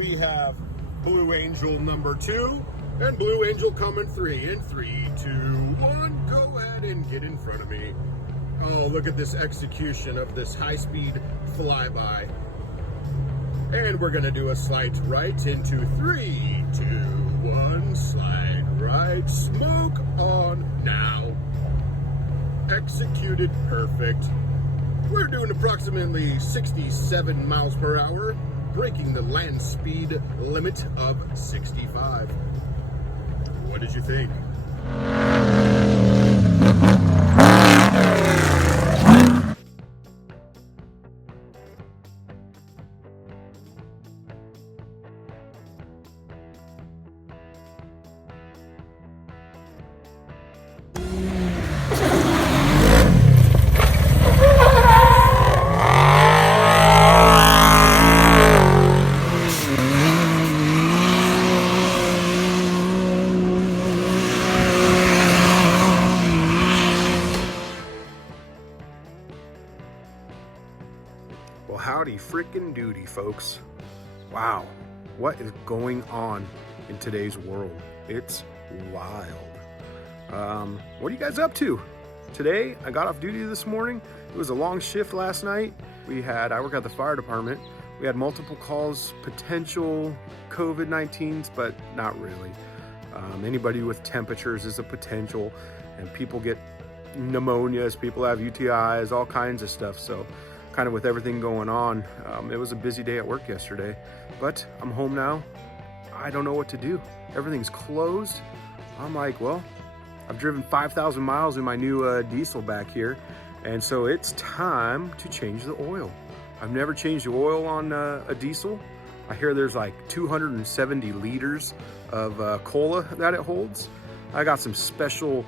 we have Blue Angel number 2 and Blue Angel coming 3 in 3, 2, 1. Go ahead and get in front of me. Oh, look at this execution of this high-speed flyby. And we're gonna do a slight right into 3, 2, 1. Slide right, smoke on now. Executed perfect. We're doing approximately 67 miles per hour, breaking the land speed limit of 65. What did you think? Well, howdy frickin' doody, folks. Wow, what is going on in today's world? It's wild. What are you guys up to? Today, I got off duty this morning. It was a long shift last night. I work at the fire department. We had multiple calls, potential COVID-19s, but not really. Anybody with temperatures is a potential, and people get pneumonias, people have UTIs, all kinds of stuff. So kind of with everything going on, it was a busy day at work yesterday, but I'm home now. I don't know what to do. Everything's closed. I'm like, well, I've driven 5,000 miles in my new diesel back here, and so it's time to change the oil. I've never changed the oil on a diesel. I hear there's like 270 liters of cola that it holds. I got some special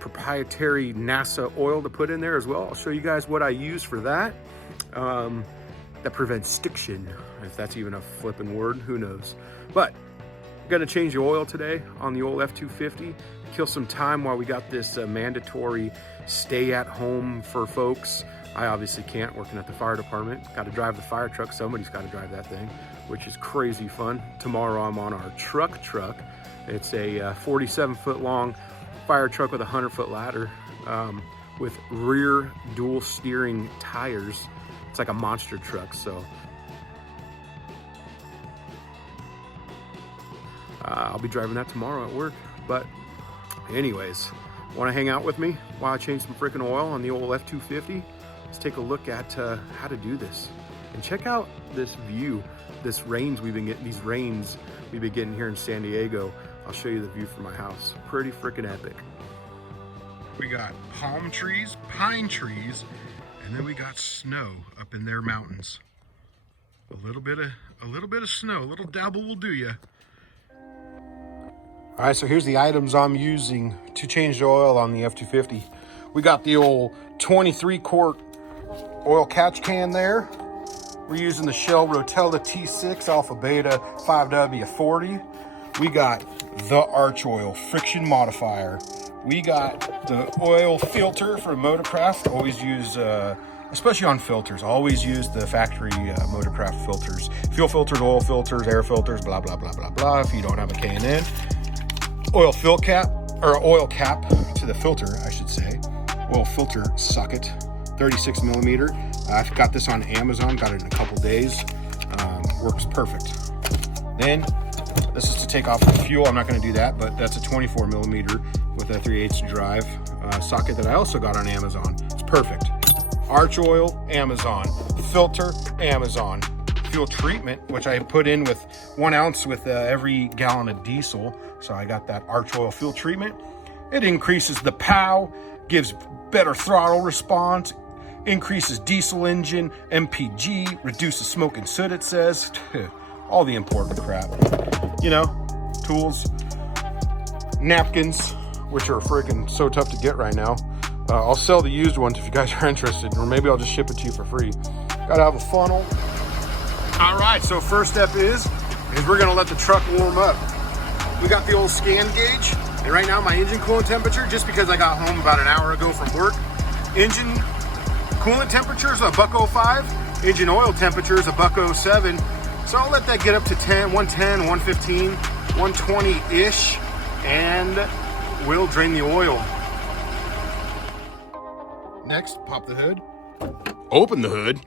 proprietary NASA oil to put in there as well. I'll show you guys what I use for that. That prevents stiction, if that's even a flippin' word, who knows. But I'm gonna change the oil today on the old F250, kill some time while we got this mandatory stay at home for folks. I obviously can't, working at the fire department. Got to drive the fire truck. Somebody's got to drive that thing, which is crazy fun. Tomorrow I'm on our truck. It's a 47-foot long fire truck with a 100-foot ladder with rear dual steering tires. It's like a monster truck. So I'll be driving that tomorrow at work. But anyways, want to hang out with me while I change some freaking oil on the old F250? Let's take a look at how to do this, and check out this view, these rains we've been getting here in San Diego. I'll show you the view from my house. Pretty freaking epic. We got palm trees, pine trees, and then we got snow up in their mountains. A little bit of snow, a little dabble will do ya. All right, so here's the items I'm using to change the oil on the F250. We got the old 23-quart oil catch can there. We're using the Shell Rotella T6 Alpha Beta 5W40. We got the Archoil friction modifier. We got the oil filter from MotorCraft. Always use, especially on filters, always use the factory MotorCraft filters. Fuel filters, oil filters, air filters, blah, blah, blah, blah, blah, if you don't have a K&N. Oil fill cap, or oil cap to the filter, I should say. Oil filter socket, 36 millimeter. I've got this on Amazon, got it in a couple days. Works perfect. Then this is to take off the fuel. I'm not going to do that, but that's a 24 millimeter with a 3/8 drive socket that I also got on Amazon. It's perfect. Archoil, Amazon. Filter, Amazon. Fuel treatment, which I put in with 1 ounce with every gallon of diesel. So I got that Archoil fuel treatment. It increases the POW, gives better throttle response, increases diesel engine, MPG, reduces smoke and soot, it says. All the important crap. You know, tools, napkins, which are freaking so tough to get right now. I'll sell the used ones if you guys are interested, or maybe I'll just ship it to you for free. Gotta have a funnel. All right, so first step is we're gonna let the truck warm up. We got the old scan gauge, and right now my engine coolant temperature, just because I got home about an hour ago from work, engine coolant temperature is a $1.05, engine oil temperature is a $1.07. So I'll let that get up to 110, 115, 120-ish, and we'll drain the oil. Next, pop the hood, open the hood.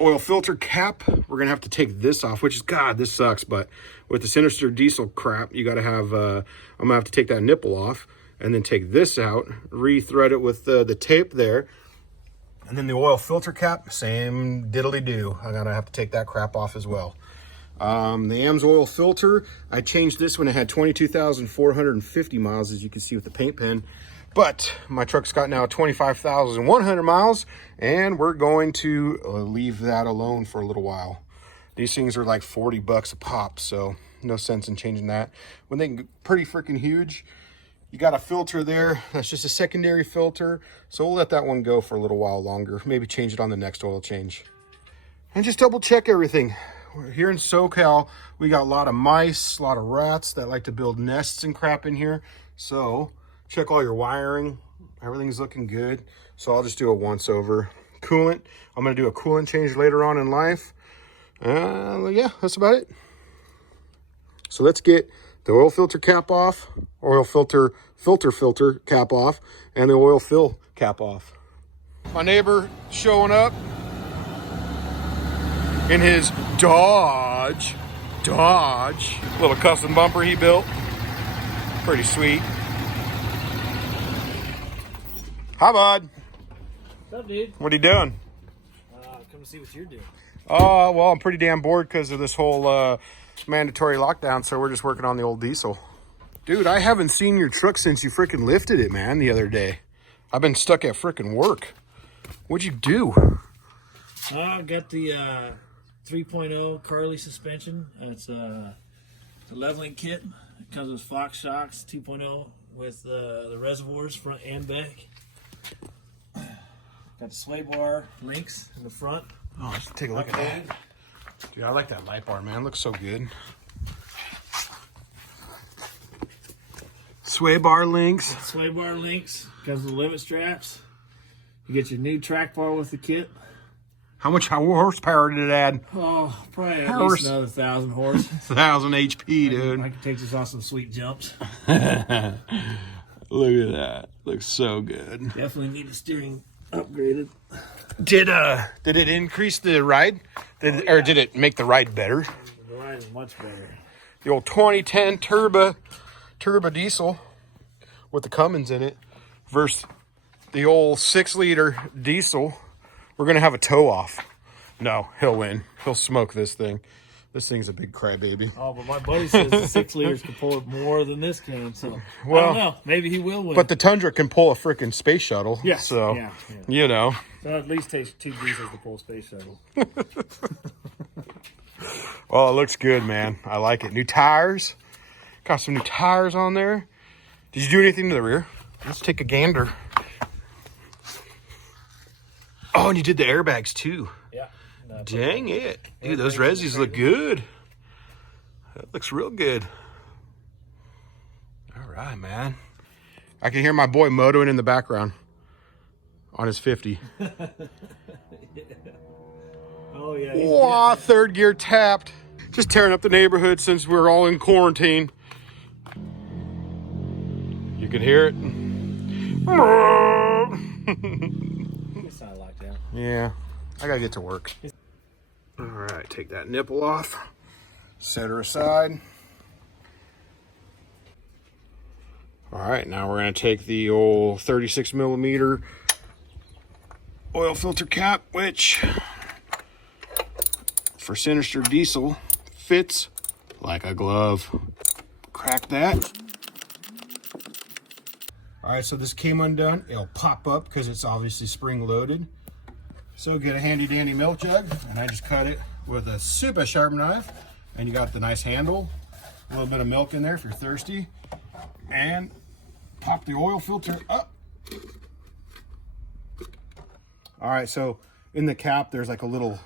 Oil filter cap, we're gonna have to take this off, which is, God, this sucks, but with the Sinister diesel crap, you gotta have, I'm gonna have to take that nipple off and then take this out, re-thread it with the tape there. And then the oil filter cap, same diddly-do. I'm gonna have to take that crap off as well. The AMS oil filter, I changed this when it had 22,450 miles, as you can see with the paint pen. But my truck's got now 25,100 miles, and we're going to leave that alone for a little while. These things are like 40 bucks a pop, so no sense in changing that. When they get pretty freaking huge, you got a filter there. That's just a secondary filter, so we'll let that one go for a little while longer. Maybe change it on the next oil change. And just double check everything. We're here in SoCal, we got a lot of mice, a lot of rats that like to build nests and crap in here. So check all your wiring. Everything's looking good. So I'll just do a once over. Coolant, I'm gonna do a coolant change later on in life. Yeah, that's about it. So let's get the oil filter cap off, oil filter cap off, and the oil fill cap off. My neighbor showing up in his Dodge, little custom bumper he built. Pretty sweet. Hi, bud. What's up, dude? What are you doing? Come to see what you're doing. Oh, well, I'm pretty damn bored because of this whole mandatory lockdown, so we're just working on the old diesel. Dude, I haven't seen your truck since you freaking lifted it, man, the other day. I've been stuck at freaking work. What'd you do? I got the 3.0 Carly suspension. It's a leveling kit. It comes with Fox shocks 2.0 with the reservoirs front and back. Got the sway bar links in the front. Oh, let's take a look at that. Dude, I like that light bar, man. It looks so good. Sway bar links. Sway bar links. Comes with limit straps. You get your new track bar with the kit. How much horsepower did it add? Oh, probably at least another 1,000 horse. 1,000 HP, dude. I can take this on some sweet jumps. Look at that. Looks so good. Definitely need the steering upgraded. Did it increase the ride? Or did it make the ride better? The ride is much better. The old 2010 turbo diesel with the Cummins in it versus the old 6-liter diesel. We're gonna have a toe off. No, he'll win. He'll smoke this thing. This thing's a big crybaby. Oh, but my buddy says the 6 liters can pull it more than this can, so well, I don't know. Maybe he will win. But the Tundra can pull a freaking space shuttle. Yeah. So, yeah. you know. So it at least takes 2 diesels to pull a space shuttle. Well, it looks good, man. I like it. New tires. Got some new tires on there. Did you do anything to the rear? Let's take a gander. Oh, and you did the airbags too. Yeah. Dang it. Dude, those resis look good. That looks real good. All right, man. I can hear my boy motoing in the background on his 50. Oh, yeah. Wow, third gear tapped. Just tearing up the neighborhood since we're all in quarantine. You can hear it. It's not like that. Yeah, I gotta get to work. All right, take that nipple off. Set her aside. All right, now we're gonna take the old 36 millimeter oil filter cap, which for Sinister diesel fits like a glove. Crack that. All right, so this came undone. It'll pop up because it's obviously spring loaded. So get a handy dandy milk jug, and I just cut it with a super sharp knife. And you got the nice handle, a little bit of milk in there if you're thirsty, and pop the oil filter up. All right, so in the cap, there's like a little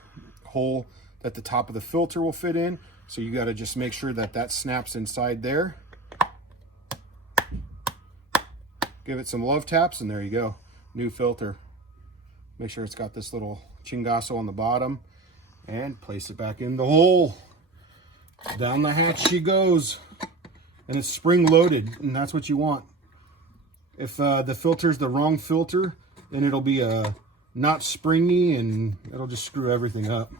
hole that the top of the filter will fit in. So you gotta just make sure that that snaps inside there. Give it some love taps, and there you go. New filter. Make sure it's got this little chingazo on the bottom. and place it back in the hole. Down the hatch she goes. And it's spring loaded, and that's what you want. If the filter's the wrong filter, then it'll be not springy and it'll just screw everything up.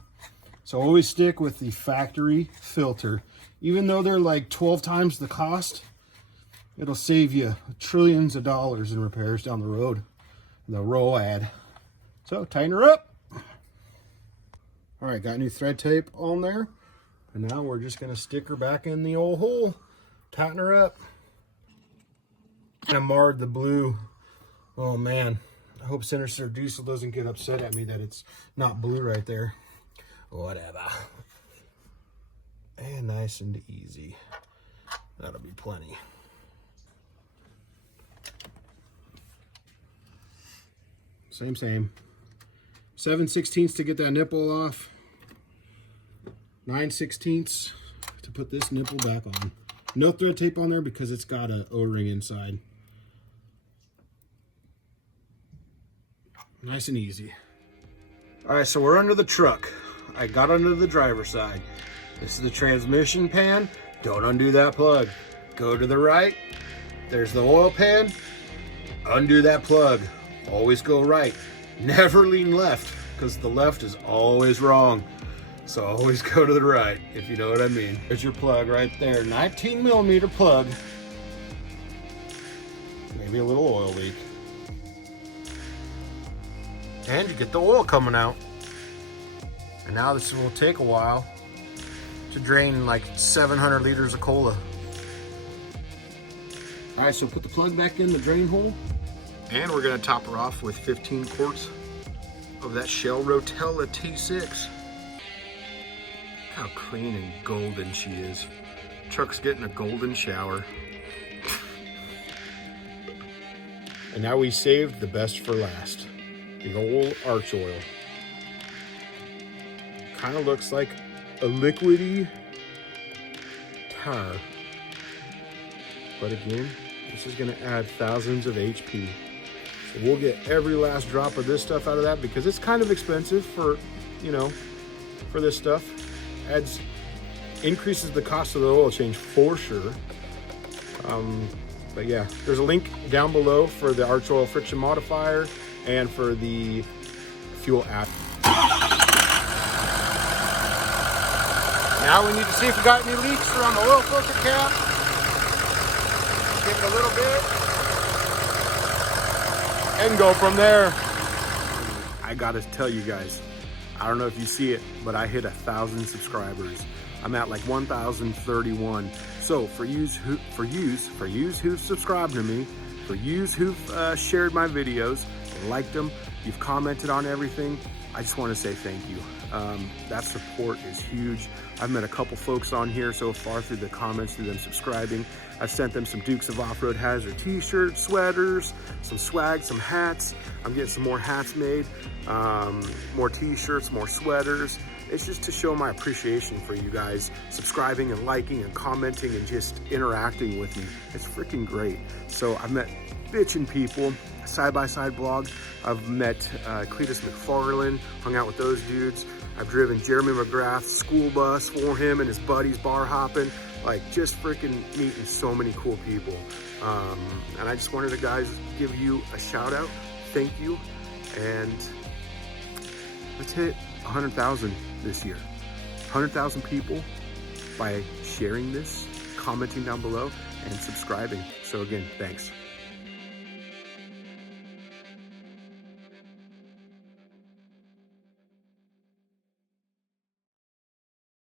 So always stick with the factory filter. Even though they're like 12 times the cost, it'll save you trillions of dollars in repairs down the road. The ROAD. So tighten her up. All right, got new thread tape on there. And now we're just gonna stick her back in the old hole. Tighten her up. I marred the blue. Oh man. I hope Senator Diesel doesn't get upset at me that it's not blue right there. Whatever. And nice and easy. That'll be plenty. Same. 7/16 to get that nipple off. 9/16 to put this nipple back on. No thread tape on there because it's got an O-ring inside. Nice and easy. All right, so we're under the truck. I got under the driver's side. This is the transmission pan. Don't undo that plug. Go to the right. There's the oil pan. Undo that plug. Always go right. Never lean left because the left is always wrong. So always go to the right, if you know what I mean. There's your plug right there, 19 millimeter plug. Maybe a little oil leak. And you get the oil coming out. And now this will take a while to drain like 700 liters of cola. All right, so put the plug back in the drain hole. And we're gonna top her off with 15 quarts of that Shell Rotella T6. How clean and golden she is. Truck's getting a golden shower. And now we saved the best for last. The old Archoil. Kind of looks like a liquidy tire. But again, this is gonna add thousands of HP. So we'll get every last drop of this stuff out of that because it's kind of expensive for, you know, for this stuff. Increases the cost of the oil change for sure. But yeah, there's a link down below for the Archoil friction modifier and for the fuel app. Now we need to see if we got any leaks around the oil filter cap. Give it a little bit and go from there. I gotta tell you guys, I don't know if you see it, but I hit 1,000 subscribers. I'm at like 1,031. So for yous who've subscribed to me, for yous who've shared my videos, liked them, you've commented on everything, I just want to say thank you. That support is huge. I've met a couple folks on here so far through the comments, through them subscribing. I've sent them some Dukes of Off-Road Hazard t-shirts, sweaters, some swag, some hats. I'm getting some more hats made, more t-shirts, more sweaters. It's just to show my appreciation for you guys subscribing and liking and commenting and just interacting with me. It's freaking great. So I've met bitchin' people, side-by-side blog. I've met Cletus McFarlane, hung out with those dudes. I've driven Jeremy McGrath's school bus for him and his buddies bar hopping. Like just freaking meeting so many cool people. And I just wanted to guys give you a shout out. Thank you. And let's hit 100,000 this year. 100,000 people by sharing this, commenting down below, and subscribing. So again, thanks.